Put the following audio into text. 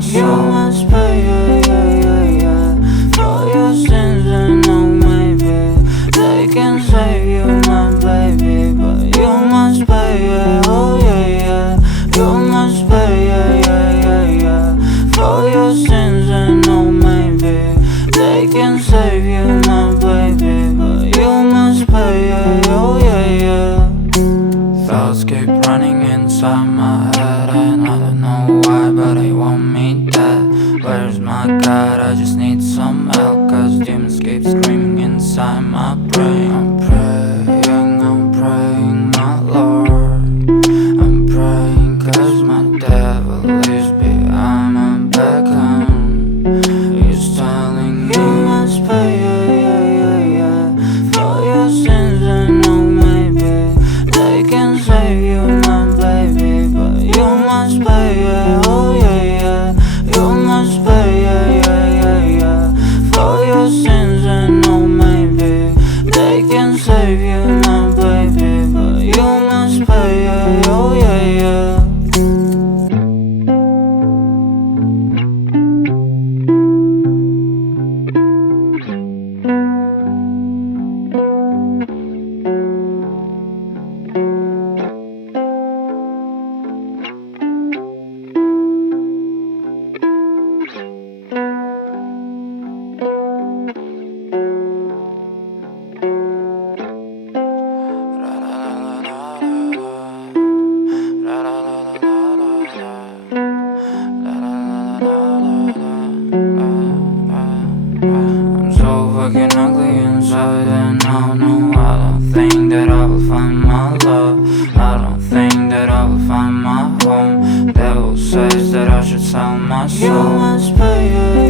my soul. You must pay, for your sins, and oh maybe they can save you, my baby, but you must pay, oh yeah. You must pay, for your sins, and oh maybe they can save you, my baby, but you must pay, oh yeah. Thoughts keep running inside my head, and I don't know why, but they want me dead. Where's my God? I just need some help, cause demons keep screaming inside my brain. I'm praying, my Lord. I'm praying cause my devil is behind my back, and he's telling me you must pay, for your sins, and oh maybe they can save you, my baby, but you must pay, oh yeah. You must pay, for your sins, and oh maybe they can save you, my baby, but you must pay, oh yeah. I'm so fucking ugly inside, and I know I don't think that I will find my love. I don't think that I will find my home. Devil says that I should sell my You soul. must pay,